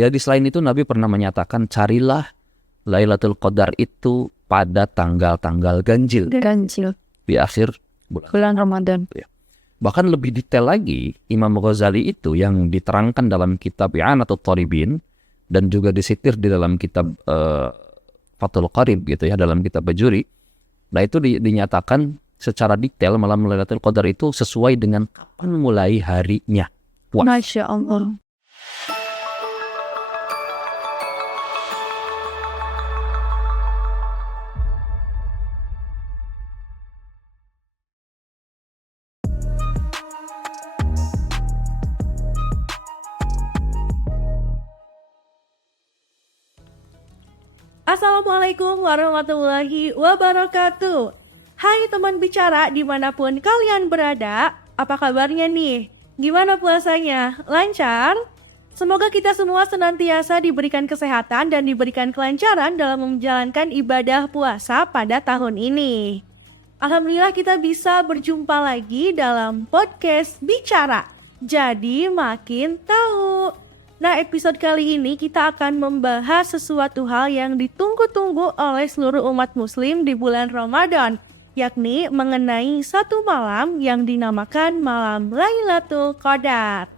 Di hadis lain itu Nabi pernah menyatakan, carilah Lailatul Qadar itu pada tanggal-tanggal ganjil di akhir bulan Ramadan. Bahkan lebih detail lagi, Imam Ghazali itu yang diterangkan dalam kitab I'anatul Talibin dan juga disitir di dalam kitab Fathul Qarib gitu ya, dalam kitab Bajuri. Nah itu dinyatakan secara detail malam Lailatul Qadar itu sesuai dengan kapan mulai harinya. Masya Allah. Assalamualaikum warahmatullahi wabarakatuh. Hai teman bicara dimanapun kalian berada, apa kabarnya nih? Gimana puasanya? Lancar? Semoga kita semua senantiasa diberikan kesehatan dan diberikan kelancaran dalam menjalankan ibadah puasa pada tahun ini. Alhamdulillah kita bisa berjumpa lagi dalam podcast Bicara. Jadi makin tahu. Nah, episode kali ini kita akan membahas sesuatu hal yang ditunggu-tunggu oleh seluruh umat muslim di bulan Ramadan, yakni mengenai satu malam yang dinamakan malam Lailatul Qadar.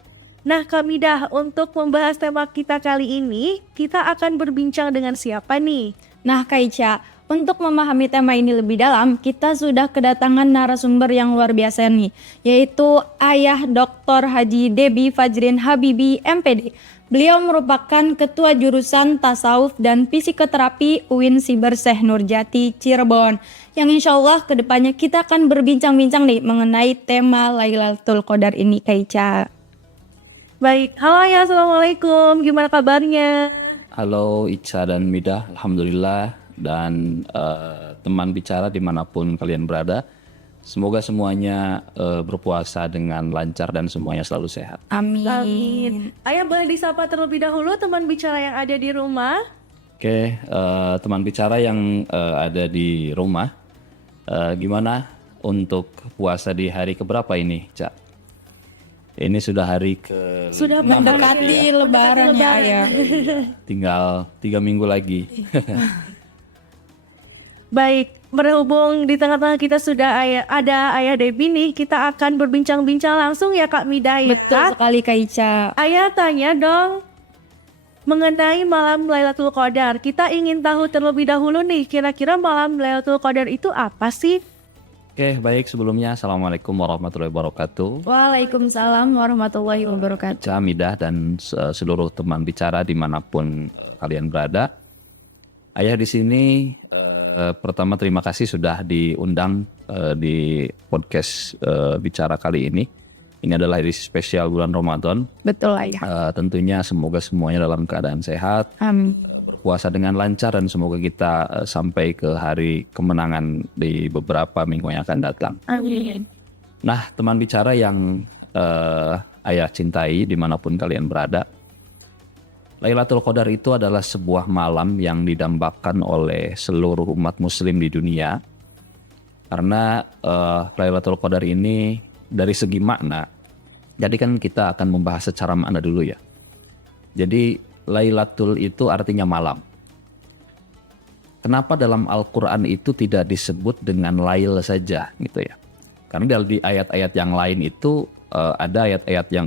Nah, Kamidah, untuk membahas tema kita kali ini, kita akan berbincang dengan siapa nih? Nah Kak Ica, untuk memahami tema ini lebih dalam, kita sudah kedatangan narasumber yang luar biasa nih, yaitu Ayah Dr. Haji Debi Fajrin Habibi, MPD. Beliau merupakan Ketua Jurusan Tasawuf dan Psikoterapi UIN Siber Syekh Nurjati, Cirebon. Yang insya Allah kedepannya kita akan berbincang-bincang nih mengenai tema Lailatul Qadar ini, Kak Ica. Baik, halo ya, assalamualaikum, gimana kabarnya? Halo Ica dan Midah, alhamdulillah. Dan teman bicara dimanapun kalian berada, semoga semuanya berpuasa dengan lancar dan semuanya selalu sehat. Amin. Ayah boleh disapa terlebih dahulu teman bicara yang ada di rumah. Oke, teman bicara yang ada di rumah, gimana untuk puasa di hari keberapa ini, Cak? Ini sudah hari ke Sudah mendekati lebaran ya Ayah. Tinggal 3 minggu lagi. Baik, berhubung di tengah-tengah kita sudah ada Ayah Debi nih, kita akan berbincang-bincang langsung ya Kak Midayat. Betul sekali Kak Ica. Ayah tanya dong mengenai malam Lailatul Qadar. Kita ingin tahu terlebih dahulu nih, kira-kira malam Lailatul Qadar itu apa sih? Oke, baik, sebelumnya Assalamualaikum warahmatullahi wabarakatuh. Waalaikumsalam warahmatullahi wabarakatuh. Ica, Midah, dan seluruh teman bicara dimanapun kalian berada. Ayah di sini pertama terima kasih sudah diundang di podcast Bicara kali ini. Ini adalah edisi spesial bulan Ramadan. Betul Ayah. Tentunya semoga semuanya dalam keadaan sehat. Amin. Berpuasa dengan lancar dan semoga kita sampai ke hari kemenangan di beberapa minggu yang akan datang. Amin. Nah, teman bicara yang Ayah cintai dimanapun kalian berada, Lailatul Qadar itu adalah sebuah malam yang didambakan oleh seluruh umat muslim di dunia. Karena Lailatul Qadar ini dari segi makna, jadi kan kita akan membahas secara makna dulu ya. Jadi Lailatul itu artinya malam. Kenapa dalam Al-Quran itu tidak disebut dengan Lail saja gitu ya? Karena di ayat-ayat yang lain itu ada ayat-ayat yang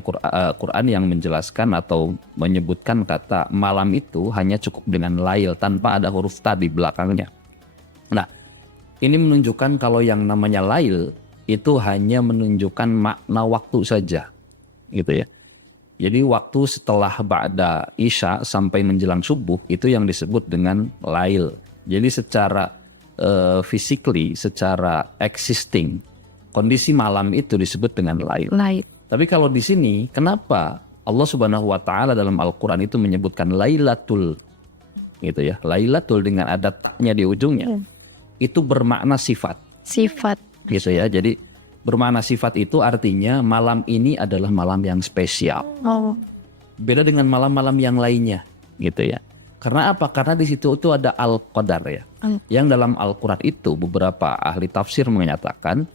Quran yang menjelaskan atau menyebutkan kata malam itu hanya cukup dengan lail tanpa ada huruf ta di belakangnya. Nah, ini menunjukkan kalau yang namanya lail itu hanya menunjukkan makna waktu saja, gitu ya. Jadi waktu setelah ba'da isya sampai menjelang subuh itu yang disebut dengan lail. Jadi secara physically, secara existing, kondisi malam itu disebut dengan lail. Tapi kalau di sini, kenapa Allah Subhanahu wa Ta'ala dalam Al-Quran itu menyebutkan Lailatul, gitu ya? Lailatul dengan ada taknya di ujungnya, itu bermakna sifat. Sifat. Gitu ya. Jadi bermakna sifat itu artinya malam ini adalah malam yang spesial. Oh. Beda dengan malam-malam yang lainnya, gitu ya. Karena apa? Karena di situ itu ada Al-Qadar ya. Yang dalam Al-Quran itu beberapa ahli tafsir menyatakan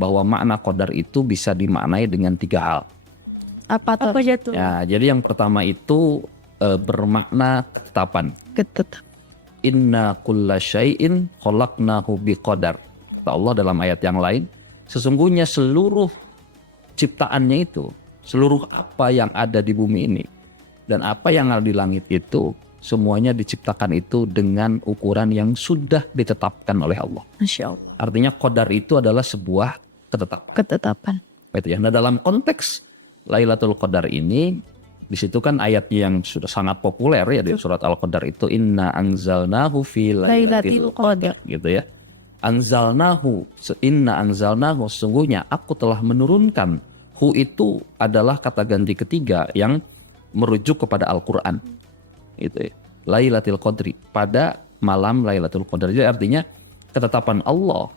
bahwa makna qadar itu bisa dimaknai dengan 3 hal. Apa tuh? Apa jatuh? Ya, jadi yang pertama itu bermakna ketetapan. Ketetapan. Inna kulla syai'in khalaqnahu biqadar. Kata Allah dalam ayat yang lain, sesungguhnya seluruh ciptaannya itu, seluruh apa yang ada di bumi ini dan apa yang ada di langit itu, semuanya diciptakan itu dengan ukuran yang sudah ditetapkan oleh Allah. Masya Allah. Artinya qadar itu adalah sebuah ketetapan. Ketetapan. Gitu ya. Nah, dalam konteks Lailatul Qadar ini, di situ kan ayat yang sudah sangat populer ya di surat Al-Qadar itu, inna anzalnahu fi lailatul qadar, gitu ya. Inna anzalnahu, sesungguhnya aku telah menurunkan. Hu itu adalah kata ganti ketiga yang merujuk kepada Al-Qur'an. Gitu ya. Lailatul Qadri, pada malam Lailatul Qadar. Jadi artinya ketetapan Allah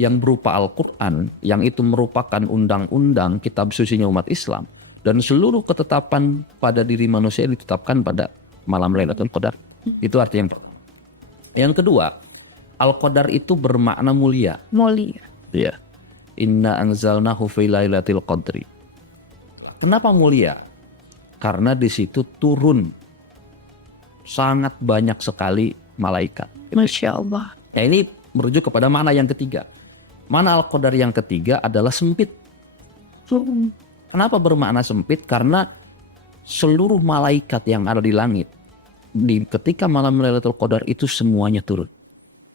yang berupa Al-Qur'an, yang itu merupakan undang-undang kitab sucinya umat Islam, dan seluruh ketetapan pada diri manusia ditetapkan pada malam Lailatul Qadar. Itu arti yang pertama. Yang kedua, Al-Qadar itu bermakna mulia. Mulia. Ya. Inna anzalnahu fi lailatul qadri. Kenapa mulia? Karena di situ turun sangat banyak sekali malaikat. Masya Allah. Ya, ini merujuk kepada makna yang ketiga. Mana Al-Qadar yang ketiga adalah sempit. Kenapa bermakna sempit? Karena seluruh malaikat yang ada di langit ketika malam Lailatul Qadar itu semuanya turun.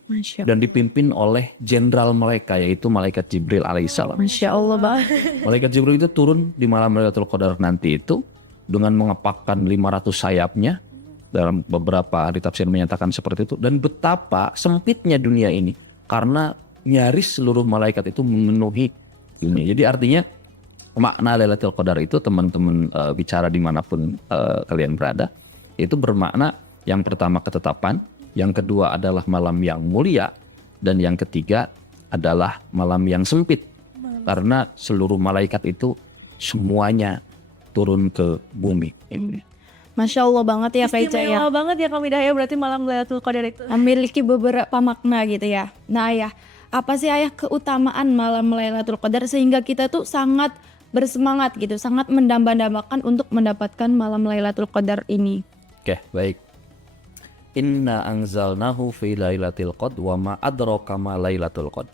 Masya Allah. Dan dipimpin oleh jenderal mereka, yaitu malaikat Jibril alaihissalam. Masya Allah, Bang. Malaikat Jibril itu turun di malam Lailatul Qadar nanti itu dengan mengepakkan 500 sayapnya. Dalam beberapa ahli tafsir menyatakan seperti itu. Dan betapa sempitnya dunia ini karena nyaris seluruh malaikat itu memenuhi dunia. Jadi artinya makna Lailatul Qadar itu, teman-teman bicara dimanapun kalian berada, itu bermakna yang pertama ketetapan, yang kedua adalah malam yang mulia, dan yang ketiga adalah malam yang sempit. Karena seluruh malaikat itu semuanya turun ke bumi. Masya Allah banget ya Kak Ica ya. Istimewa banget ya Kak Midaya, berarti malam Lailatul Qadar itu Memiliki beberapa makna gitu ya. Nah Ayah, apa sih Ayah keutamaan malam Lailatul Qadar sehingga kita tuh sangat bersemangat gitu, sangat mendambakan untuk mendapatkan malam Lailatul Qadar ini? Oke, baik. Inna anzalnahu fi lailatul qadr wa ma adraka ma lailatul qadr.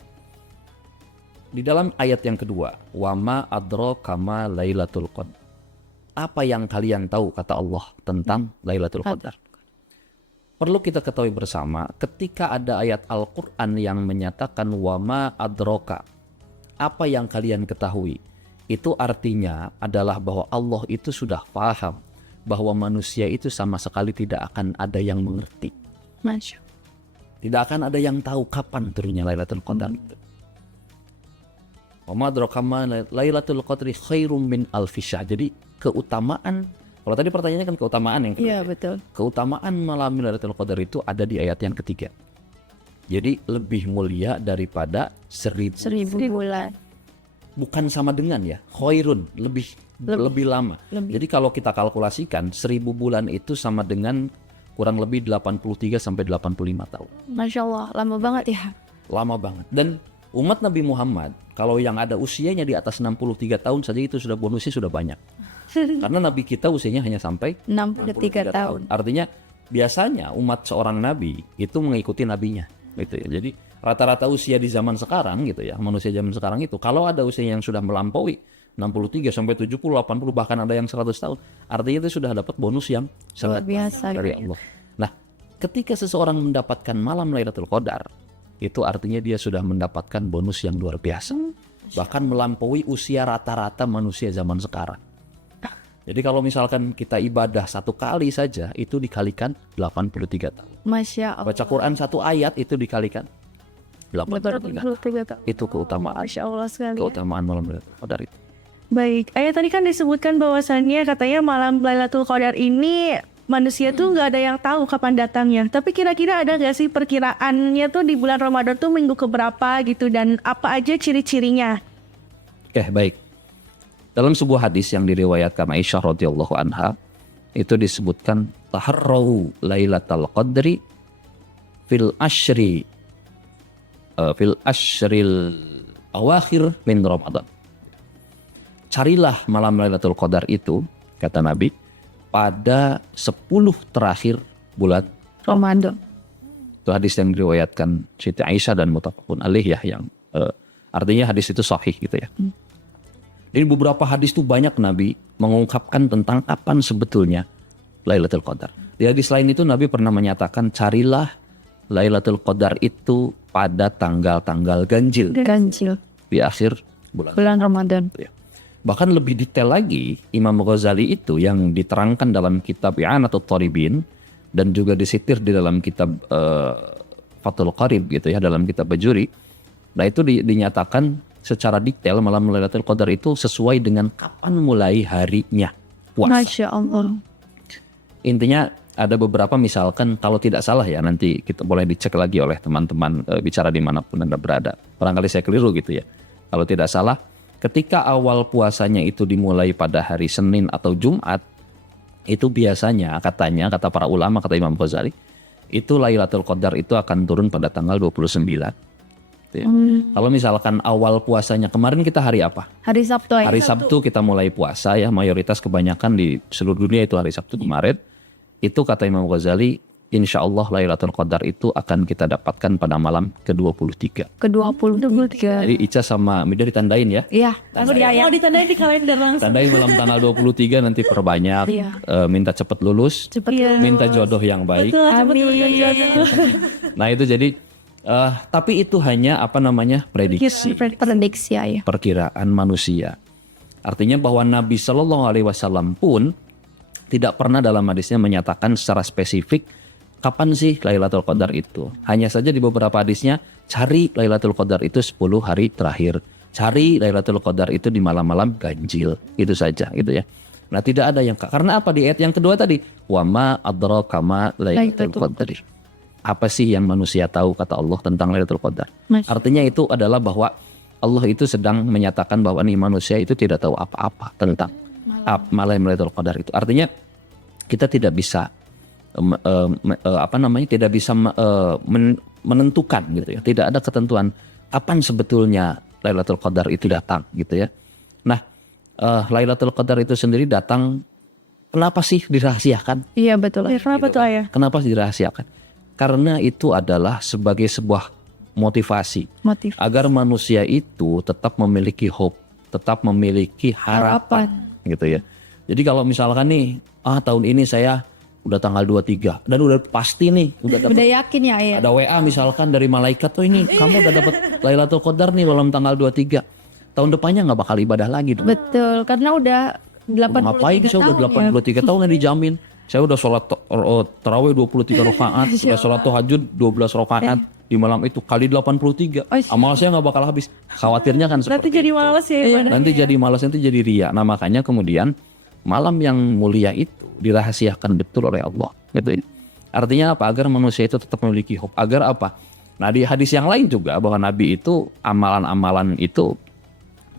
Di dalam ayat yang kedua, wa ma adraka ma lailatul qadr. Apa yang kalian tahu, kata Allah, tentang Lailatul Qadar? Perlu kita ketahui bersama, ketika ada ayat Al-Quran yang menyatakan wa ma adraka, apa yang kalian ketahui, itu artinya adalah bahwa Allah itu sudah paham bahwa manusia itu sama sekali tidak akan ada yang mengerti. Masya. Tidak akan ada yang tahu kapan turunnya Lailatul Qadar. Wa ma adraka ma Lailatul Qadri khairum min alfi syahr. Jadi keutamaan, kalau tadi pertanyaannya kan keutamaan yang kedua. Iya betul. Keutamaan malam Lailatul Qadar itu ada di ayat yang ketiga. Jadi lebih mulia daripada 1000 bulan. Bukan sama dengan ya, khairun, lebih lama. Jadi kalau kita kalkulasikan 1000 bulan itu sama dengan kurang lebih 83 sampai 85 tahun. Masya Allah, lama banget ya. Lama banget. Dan umat Nabi Muhammad, kalau yang ada usianya di atas 63 tahun saja itu sudah bonusnya sudah banyak. Karena Nabi kita usianya hanya sampai 63 tahun. Artinya biasanya umat seorang Nabi itu mengikuti Nabinya, gitu ya. Jadi rata-rata usia di zaman sekarang gitu ya, manusia zaman sekarang itu kalau ada usia yang sudah melampaui 63 sampai 70, 80, bahkan ada yang 100 tahun, artinya itu sudah dapat bonus yang sangat biasa dari Allah. Nah, ketika seseorang mendapatkan malam Lailatul Qadar, itu artinya dia sudah mendapatkan bonus yang luar biasa, bahkan melampaui usia rata-rata manusia zaman sekarang. Jadi kalau misalkan kita ibadah satu kali saja itu dikalikan 83 tahun. Masya Allah. Baca Quran satu ayat itu dikalikan 83 tahun. Itu keutamaan. Masya Allah sekali. Keutamaan malam Lailatul Qadar itu. Baik, ayat tadi kan disebutkan bahwasannya katanya malam Lailatul Qadar ini manusia tuh nggak ada yang tahu kapan datangnya. Tapi kira-kira ada nggak sih perkiraannya tuh di bulan Ramadan tuh minggu keberapa gitu, dan apa aja ciri-cirinya? Oke, baik. Dalam sebuah hadis yang diriwayatkan Aisyah radhiyallahu anha, itu disebutkan taharrau lailatul qadri fil ashril awakhir min Ramadan. Carilah malam Lailatul Qadar itu, kata Nabi, pada 10 terakhir bulan. Ramadan. Itu hadis yang diriwayatkan Siti Aisyah dan muttafaqun alaih ya, yang artinya hadis itu sahih gitu ya. Jadi beberapa hadis itu banyak Nabi mengungkapkan tentang kapan sebetulnya Lailatul Qadar. Di hadis lain itu Nabi pernah menyatakan carilah Lailatul Qadar itu pada tanggal-tanggal ganjil Ganjil. di akhir bulan. Bulan Ramadan. Bahkan lebih detail lagi, Imam Ghazali itu yang diterangkan dalam kitab I'anatul Thalibin dan juga disitir di dalam kitab Fathul Qarib gitu ya, dalam kitab Bajuri. Nah itu dinyatakan secara detail malam Lailatul Qadar itu sesuai dengan kapan mulai harinya puasa. Masya Allah. Intinya ada beberapa, misalkan kalau tidak salah ya, nanti kita boleh dicek lagi oleh teman-teman bicara dimanapun Anda berada. Barangkali saya keliru gitu ya. Kalau tidak salah, ketika awal puasanya itu dimulai pada hari Senin atau Jumat, itu biasanya katanya, kata para ulama, kata Imam Ghazali, itu Lailatul Qadar itu akan turun pada tanggal 29. Ya. Kalau misalkan awal puasanya kemarin kita hari apa? Hari Sabtu ya. Hari Sabtu kita mulai puasa ya, mayoritas kebanyakan di seluruh dunia itu hari Sabtu kemarin. Itu kata Imam Ghazali, insya Allah Lailatul Qadar itu akan kita dapatkan pada malam ke-23. Ke-23. Jadi Ica sama Mida ditandain ya. Iya. Aku mau ditandain di kalender langsung. Tandain malam tanggal 23, nanti perbanyak. Iya. Minta cepet lulus. Cepet. Minta jodoh yang baik. Betul, cepet Amin. Nah itu jadi, tapi itu hanya prediksi. Prediksi ya. Perkiraan manusia. Artinya bahwa Nabi Shallallahu Alaihi Wasallam pun tidak pernah dalam hadisnya menyatakan secara spesifik kapan sih Lailatul Qadar itu. Hanya saja di beberapa hadisnya cari Lailatul Qadar itu 10 hari terakhir. Cari Lailatul Qadar itu di malam-malam ganjil. Itu saja gitu ya. Nah tidak ada yang, karena apa, di ayat yang kedua tadi, wa ma adraka ma Lailatul Qadar. Apa sih yang manusia tahu, kata Allah, tentang Lailatul Qadar. Artinya itu adalah bahwa Allah itu sedang menyatakan bahwa nih manusia itu tidak tahu apa-apa tentang malam Lailatul Qadar itu. Artinya kita tidak bisa tidak bisa menentukan gitu ya. Tidak ada ketentuan kapan sebetulnya Lailatul Qadar itu datang gitu ya. Nah, Lailatul Qadar itu sendiri datang, kenapa sih dirahasiakan? Iya betul. Kenapa tuh ayah? Kenapa dirahasiakan? Karena itu adalah sebagai sebuah motivasi agar manusia itu tetap memiliki hope, tetap memiliki harapan gitu ya. Jadi kalau misalkan nih, tahun ini saya udah tanggal 23 dan udah pasti nih, Udah yakin ya ayah. ada WA misalkan dari malaikat, tuh ini kamu udah dapat Lailatul Qadar nih malam tanggal 23. Tahun depannya nggak bakal ibadah lagi dong. Betul, karena udah 83 Ngapain saya udah 83 tahun yang dijamin. Saya udah sholat tarawih 23 rakaat, udah sholat tahajud 12 rakaat di malam itu kali 83. Amal saya nggak bakal habis. Khawatirnya kan Nanti jadi malas ya ibadah. nanti jadi malas, nanti jadi ria. Nah makanya kemudian malam yang mulia itu dirahasiakan betul oleh Allah gitu. Artinya apa? Agar manusia itu tetap memiliki hope. Agar apa? Nah di hadis yang lain juga bahwa Nabi itu amalan-amalan itu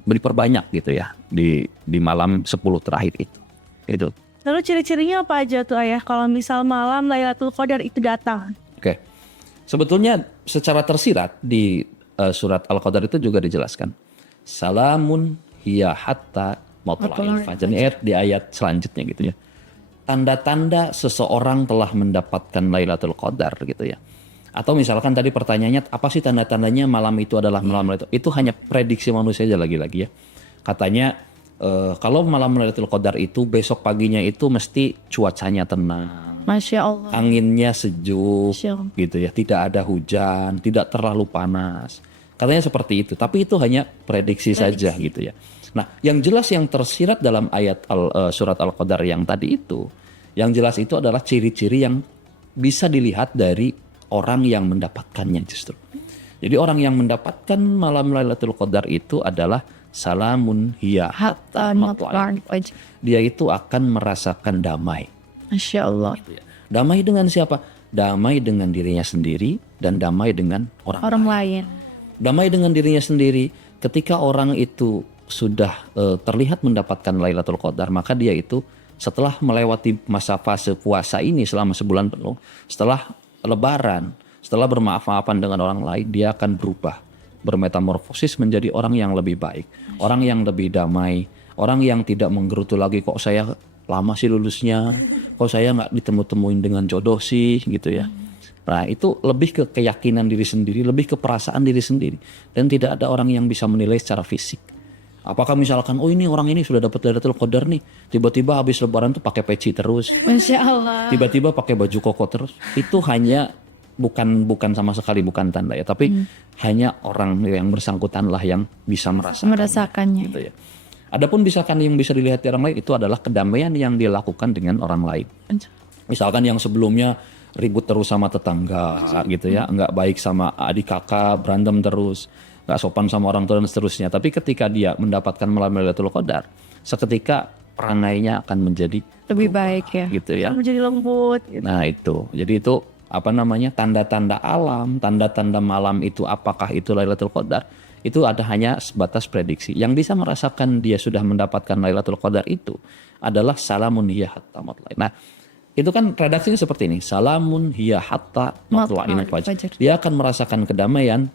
diperbanyak gitu ya di malam 10 terakhir itu. Itu. Lalu ciri-cirinya apa aja tuh ayah kalau misal malam Lailatul Qadar itu datang? Oke. Sebetulnya secara tersirat di surat Al-Qadar itu juga dijelaskan. Salamun hiya hatta matla'il fajr. Ini ayat di ayat selanjutnya gitu ya. Tanda-tanda seseorang telah mendapatkan Lailatul Qadar gitu ya. Atau misalkan tadi pertanyaannya, apa sih tanda-tandanya malam itu adalah malam Lailatul? Itu hanya prediksi manusia aja lagi-lagi ya. Katanya kalau malam Lailatul Qadar itu besok paginya itu mesti cuacanya tenang. Masya Allah. Anginnya sejuk Masya Allah. gitu ya. Tidak ada hujan, tidak terlalu panas. Katanya seperti itu. Tapi itu hanya prediksi saja gitu ya. Nah, yang jelas yang tersirat dalam ayat surat Al-Qadar yang tadi itu, yang jelas itu adalah ciri-ciri yang bisa dilihat dari orang yang mendapatkannya justru. Jadi orang yang mendapatkan malam Lailatul Qadar itu adalah salamun hiya hatta matla'il fajr. Dia itu akan merasakan damai. Masya Allah. Damai dengan siapa? Damai dengan dirinya sendiri dan damai dengan orang lain. Damai dengan dirinya sendiri. Ketika orang itu sudah terlihat mendapatkan Lailatul Qadar, maka dia itu setelah melewati masa fase puasa ini selama sebulan penuh, setelah lebaran, setelah bermaaf-maafan dengan orang lain, dia akan berubah, bermetamorfosis menjadi orang yang lebih baik, orang yang lebih damai, orang yang tidak menggerutu lagi, kok saya lama sih lulusnya, kok saya nggak ditemu-temuin dengan jodoh sih gitu ya. Nah itu lebih ke keyakinan diri sendiri, lebih ke perasaan diri sendiri. Dan tidak ada orang yang bisa menilai secara fisik. Apakah misalkan, oh ini orang ini sudah dapat Lailatul Qadar nih, tiba-tiba habis lebaran tuh pakai peci terus, Masya Allah. tiba-tiba pakai baju koko terus. Itu hanya bukan sama sekali bukan tanda ya, tapi hanya orang yang bersangkutan lah yang bisa Merasakannya. gitu ya. Adapun misalkan yang bisa dilihat di orang lain itu adalah kedamaian yang dia lakukan dengan orang lain. Misalkan yang sebelumnya ribut terus sama tetangga gitu ya, nggak baik sama adik kakak, berantem terus, nggak sopan sama orang tua dan seterusnya. Tapi ketika dia mendapatkan malam Lailatul Qadar, seketika perangainya akan menjadi Lebih baik ya. gitu ya. Menjadi lembut gitu. Nah itu, jadi itu apa namanya tanda-tanda alam, tanda-tanda malam itu apakah itu Lailatul Qadar? Itu ada hanya sebatas prediksi. Yang bisa merasakan dia sudah mendapatkan Lailatul Qadar itu adalah salamun hiya hatta matla'in. Nah, itu kan redaksinya seperti ini. Salamun hiya hatta matla'in fajar. Dia akan merasakan kedamaian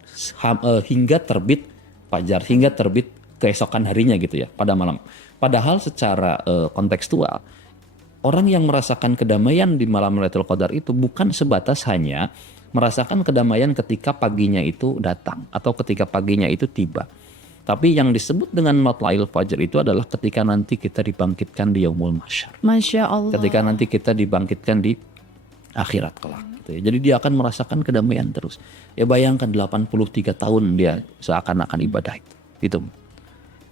hingga terbit fajar, hingga terbit keesokan harinya gitu ya, pada malam. Padahal secara kontekstual, orang yang merasakan kedamaian di malam Lailatul Qadar itu bukan sebatas hanya merasakan kedamaian ketika paginya itu datang atau ketika paginya itu tiba. Tapi yang disebut dengan matla'il fajar itu adalah ketika nanti kita dibangkitkan di yaumul mahsyar. Masya Allah. Ketika nanti kita dibangkitkan di akhirat kelak gitu ya. Jadi dia akan merasakan kedamaian terus. Ya bayangkan 83 tahun dia seakan-akan ibadah itu. Gitu.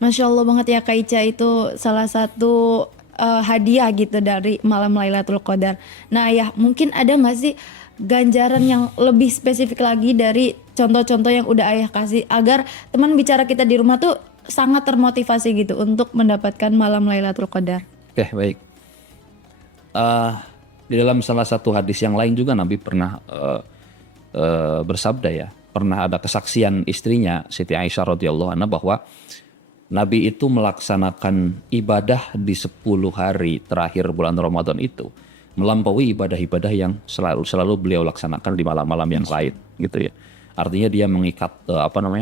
Masya Allah banget ya Kak Ica, itu salah satu hadiah gitu dari malam Lailatul Qadar. Nah ya mungkin ada nggak sih ganjaran yang lebih spesifik lagi dari contoh-contoh yang udah Ayah kasih agar teman bicara kita di rumah tuh sangat termotivasi gitu untuk mendapatkan malam Lailatul Qadar. Oke, baik. Di dalam salah satu hadis yang lain juga Nabi pernah bersabda ya, pernah ada kesaksian istrinya Siti Aisyah radhiyallahu anha bahwa Nabi itu melaksanakan ibadah di 10 hari terakhir bulan Ramadan itu melampaui ibadah-ibadah yang selalu beliau laksanakan di malam-malam yang lain gitu ya. Artinya dia mengikat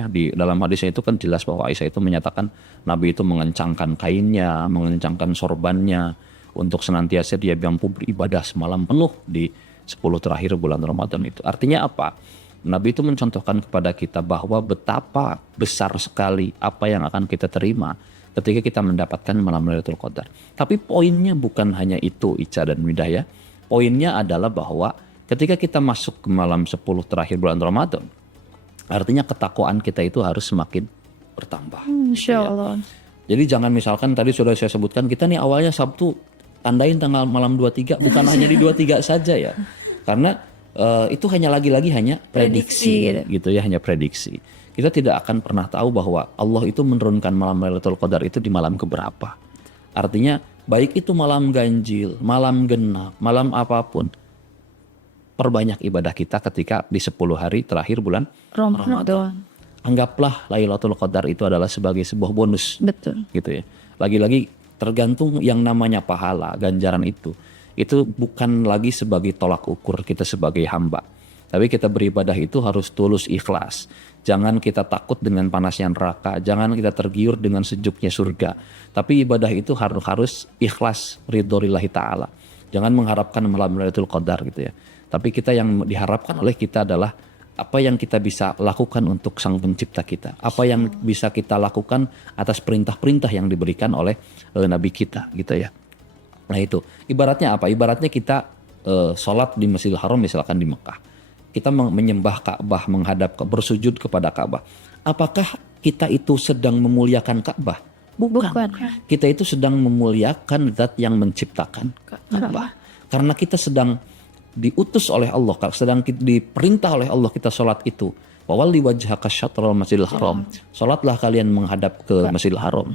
di dalam hadisnya itu kan jelas bahwa Aisyah itu menyatakan Nabi itu mengencangkan kainnya, mengencangkan sorbannya untuk senantiasa dia mampu beribadah semalam penuh di 10 terakhir bulan Ramadan itu. Artinya apa? Nabi itu mencontohkan kepada kita bahwa betapa besar sekali apa yang akan kita terima ketika kita mendapatkan malam Lailatul Qadar. Tapi poinnya bukan hanya itu Ica dan Midah ya. Poinnya adalah bahwa ketika kita masuk ke malam 10 terakhir bulan Ramadan, artinya ketakwaan kita itu harus semakin bertambah. Insya Allah. Jadi jangan misalkan tadi sudah saya sebutkan kita nih awalnya Sabtu tandain tanggal malam 23, bukan hanya di 23 saja ya. Karena itu hanya lagi-lagi hanya prediksi gitu ya, hanya prediksi. Kita tidak akan pernah tahu bahwa Allah itu menurunkan malam Lailatul Qadar itu di malam keberapa. Artinya baik itu malam ganjil, malam genap, malam apapun, perbanyak ibadah kita ketika di 10 hari terakhir bulan Ramadan. Anggaplah Lailatul Qadar itu adalah sebagai sebuah bonus. Betul. Gitu ya. Lagi-lagi tergantung yang namanya pahala, ganjaran itu bukan lagi sebagai tolak ukur kita sebagai hamba. Tapi kita beribadah itu harus tulus ikhlas. Jangan kita takut dengan panasnya neraka, jangan kita tergiur dengan sejuknya surga. Tapi ibadah itu harus ikhlas ridhorillahi ta'ala. Jangan mengharapkan malam Lailatul Qadar gitu ya. Tapi kita yang diharapkan oleh kita adalah apa yang kita bisa lakukan untuk Sang Pencipta kita. Apa yang bisa kita lakukan atas perintah-perintah yang diberikan oleh Nabi kita gitu ya. Nah itu, ibaratnya apa? Ibaratnya kita sholat di Masjidil Haram misalkan di Mekah. Kita menyembah Ka'bah, menghadap bersujud kepada Ka'bah. Apakah kita itu sedang memuliakan Ka'bah? Bukan. Kita itu sedang memuliakan zat yang menciptakan Ka'bah. Karena kita sedang diutus oleh Allah, sedang diperintah oleh Allah kita sholat itu. Wawalli wajhaka syatral Masjidil Haram. Sholatlah kalian menghadap ke Masjidil Haram.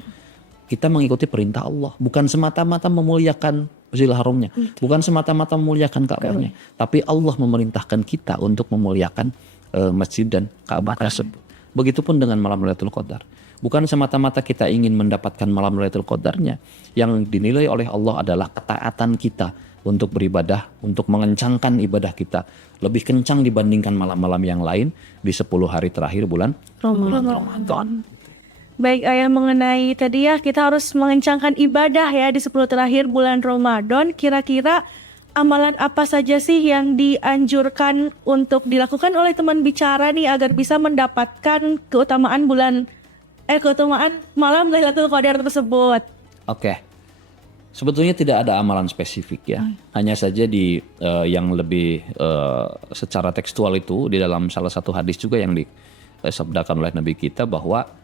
Kita mengikuti perintah Allah, bukan semata-mata memuliakan Masjidil Haramnya, bukan semata-mata memuliakan Ka'bahnya, tapi Allah memerintahkan kita untuk memuliakan masjid dan Ka'bah tersebut. Begitupun dengan malam Lailatul Qadar. Bukan semata-mata kita ingin mendapatkan malam Lailatul Qadarnya, yang dinilai oleh Allah adalah ketaatan kita untuk beribadah, untuk mengencangkan ibadah kita lebih kencang dibandingkan malam-malam yang lain di 10 hari terakhir bulan Ramadan. Baik ayah, mengenai tadi ya kita harus mengencangkan ibadah ya di 10 terakhir bulan Ramadan. Kira-kira amalan apa saja sih yang dianjurkan untuk dilakukan oleh teman bicara nih agar bisa mendapatkan keutamaan keutamaan malam Lailatul Qadar tersebut? Oke. Sebetulnya tidak ada amalan spesifik ya. Hanya saja di yang lebih secara tekstual itu di dalam salah satu hadis juga yang disabdakan oleh Nabi kita bahwa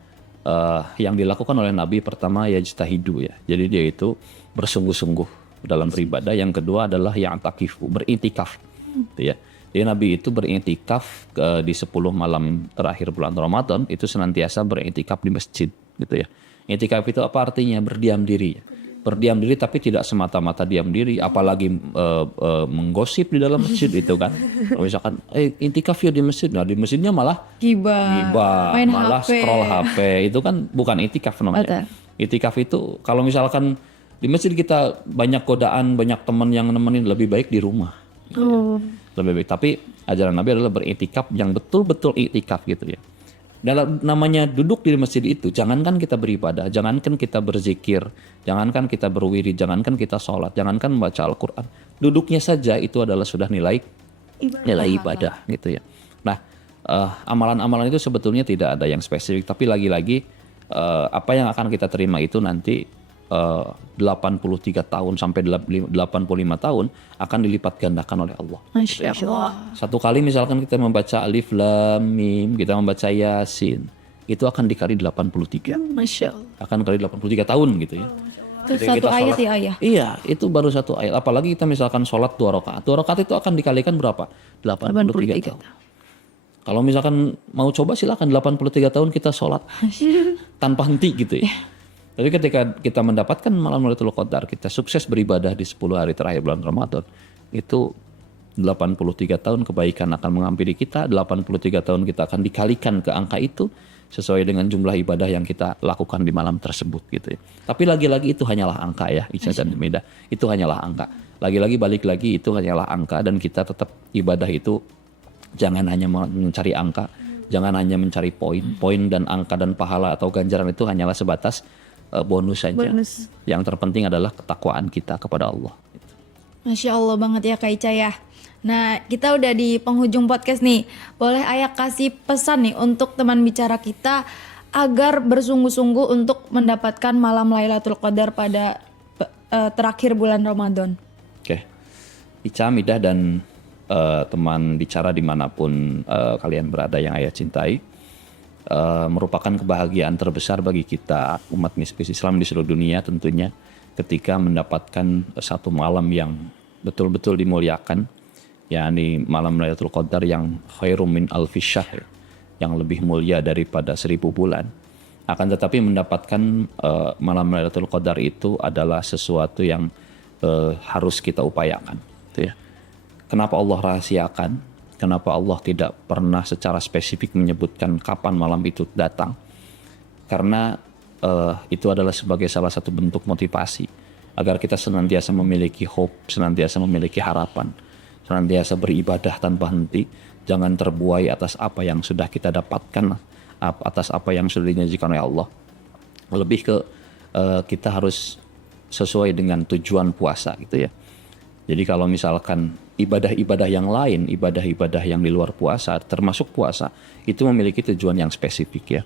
yang dilakukan oleh Nabi pertama yajtahidu ya. Jadi dia itu bersungguh-sungguh dalam beribadah. Yang kedua adalah yang takifu, berintikaf. Gitu ya. Jadi Nabi itu berintikaf di 10 malam terakhir bulan Ramadan itu senantiasa berintikaf di masjid gitu ya. Intikaf itu apa artinya? Berdiam diri. Berdiam diri tapi tidak semata-mata diam diri, apalagi menggosip di dalam masjid itu kan. Kalau misalkan intikaf ya di masjid, nah di masjidnya malah gibah, main malah HP. scroll HP, itu kan bukan intikaf namanya. Intikaf itu kalau misalkan di masjid kita banyak godaan, banyak teman yang nemenin, lebih baik di rumah. Lebih baik. Tapi ajaran Nabi adalah berintikaf yang betul-betul iktikaf gitu ya. Dalam namanya duduk di masjid itu, jangankan kita beribadah, jangankan kita berzikir, jangankan kita berwirid, jangankan kita sholat, jangankan membaca Al-Quran. Duduknya saja itu adalah sudah nilai ibadah gitu ya. Nah, amalan-amalan itu sebetulnya tidak ada yang spesifik, tapi lagi-lagi apa yang akan kita terima itu nanti 83 tahun sampai 85 tahun akan dilipat gandakan oleh Allah. Masya Allah. Satu kali misalkan kita membaca Alif Lam Mim, kita membaca Yasin, itu akan dikali 83. Masya Allah. Akan kali 83 tahun gitu ya. Itu Ketika satu kita ayat sholat- ya ayah. Iya, itu baru satu ayat. Apalagi kita misalkan sholat 2 rakaat. 2 rakaat itu akan dikalikan berapa? 83 tahun. Kalau misalkan mau coba silakan 83 tahun kita sholat tanpa henti gitu ya. Tapi ketika kita mendapatkan malam Lailatul Qadar, kita sukses beribadah di 10 hari terakhir bulan Ramadan, itu 83 tahun kebaikan akan menghampiri kita, 83 tahun kita akan dikalikan ke angka itu sesuai dengan jumlah ibadah yang kita lakukan di malam tersebut gitu ya. Tapi lagi-lagi itu hanyalah angka ya, Ica dan Meda. Itu hanyalah angka. Lagi-lagi balik lagi itu hanyalah angka, dan kita tetap ibadah itu jangan hanya mencari angka, jangan hanya mencari poin dan angka dan pahala atau ganjaran itu hanyalah sebatas bonus saja. Yang terpenting adalah ketakwaan kita kepada Allah. Masya Allah banget ya Kak Ica ya. Nah, kita udah di penghujung podcast nih. Boleh ayah kasih pesan nih untuk teman bicara kita agar bersungguh-sungguh untuk mendapatkan malam Lailatul Qadar pada terakhir bulan Ramadan. Oke. Ica, Midah, dan teman bicara dimanapun kalian berada yang ayah cintai, merupakan kebahagiaan terbesar bagi kita umat Islam di seluruh dunia tentunya ketika mendapatkan satu malam yang betul-betul dimuliakan, yakni malam Lailatul Qadar yang khairum min alfi syahr, yang lebih mulia daripada 1000 bulan. Akan tetapi mendapatkan malam Lailatul Qadar itu adalah sesuatu yang harus kita upayakan gitu ya. Kenapa Allah rahasiakan? Kenapa Allah tidak pernah secara spesifik menyebutkan kapan malam itu datang? Karena itu adalah sebagai salah satu bentuk motivasi agar kita senantiasa memiliki hope, senantiasa memiliki harapan, senantiasa beribadah tanpa henti, jangan terbuai atas apa yang sudah kita dapatkan, atas apa yang sudah dijanjikan oleh Allah. Lebih ke kita harus sesuai dengan tujuan puasa gitu ya. Jadi kalau misalkan ibadah-ibadah yang lain, ibadah-ibadah yang di luar puasa, termasuk puasa, itu memiliki tujuan yang spesifik ya.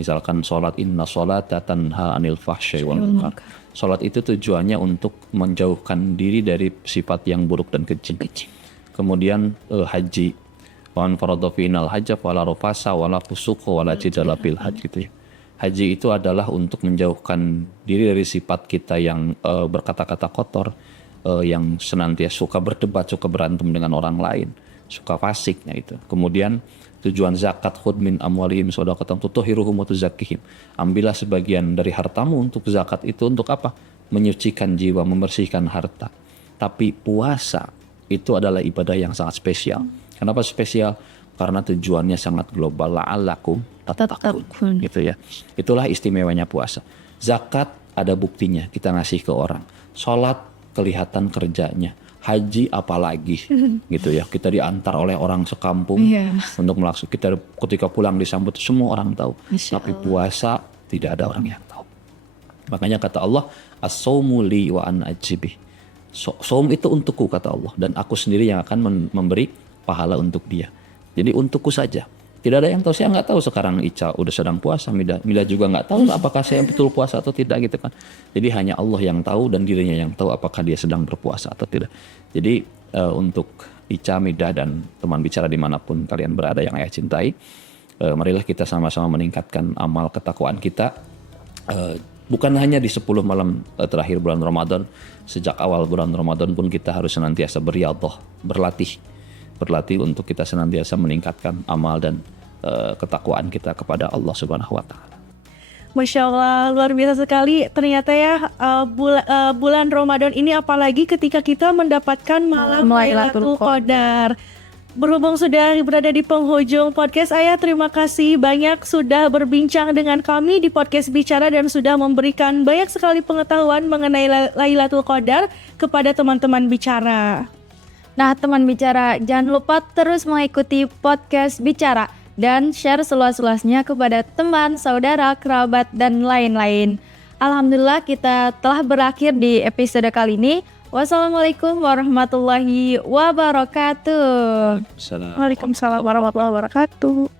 Misalkan sholat, inna sholata tanha anil fahsyai wal munkar. Sholat itu tujuannya untuk menjauhkan diri dari sifat yang buruk dan keji. Kemudian haji, wan faradha final hajja wala rafasa wala fusuqa wala jidala fil hajj gitu ya. Haji itu adalah untuk menjauhkan diri dari sifat kita yang berkata-kata kotor, yang senantiasa suka berdebat, suka berantem dengan orang lain, suka fasiknya itu. Kemudian tujuan zakat, khudh min amwalihim shadaqatan tutahhiruhum wa tuzakkihim. Ambillah sebagian dari hartamu untuk zakat itu untuk apa? Menyucikan jiwa, membersihkan harta. Tapi puasa itu adalah ibadah yang sangat spesial. Kenapa spesial? Karena tujuannya sangat global, la'allakum tattaqun gitu ya. Itulah istimewanya puasa. Zakat ada buktinya, kita ngasih ke orang. Salat kelihatan kerjanya. Haji apalagi gitu ya, kita diantar oleh orang sekampung untuk melaksanakan, kita ketika pulang disambut semua orang tahu. Tapi puasa Tidak ada orang yang tahu. Makanya kata Allah, as-saumu li wa ana ajibih. Saum itu untukku kata Allah, dan aku sendiri yang akan memberi pahala untuk dia. Jadi untukku saja. Tidak ada yang tahu. Saya nggak tahu sekarang Ica udah sedang puasa, Mila juga nggak tahu apakah saya betul puasa atau tidak gitu kan. Jadi hanya Allah yang tahu dan dirinya yang tahu apakah dia sedang berpuasa atau tidak. Jadi untuk Ica, Mida, dan teman bicara dimanapun kalian berada yang Ayah cintai, marilah kita sama-sama meningkatkan amal ketakwaan kita. Bukan hanya di 10 malam terakhir bulan Ramadan, sejak awal bulan Ramadan pun kita harus senantiasa berriyadhah, berlatih untuk kita senantiasa meningkatkan amal dan ketakwaan kita kepada Allah Subhanahu wa taala. Masya Allah, luar biasa sekali. Ternyata ya bulan Ramadan ini, apalagi ketika kita mendapatkan malam Lailatul Qadar. Berhubung sudah berada di penghujung podcast, Ayah terima kasih banyak sudah berbincang dengan kami di podcast Bicara dan sudah memberikan banyak sekali pengetahuan mengenai Lailatul Qadar kepada teman-teman Bicara. Nah, teman Bicara, jangan lupa terus mengikuti podcast Bicara dan share seluas-luasnya kepada teman, saudara, kerabat, dan lain-lain. Alhamdulillah kita telah berakhir di episode kali ini. Wassalamualaikum warahmatullahi wabarakatuh. Waalaikumsalam warahmatullahi wabarakatuh.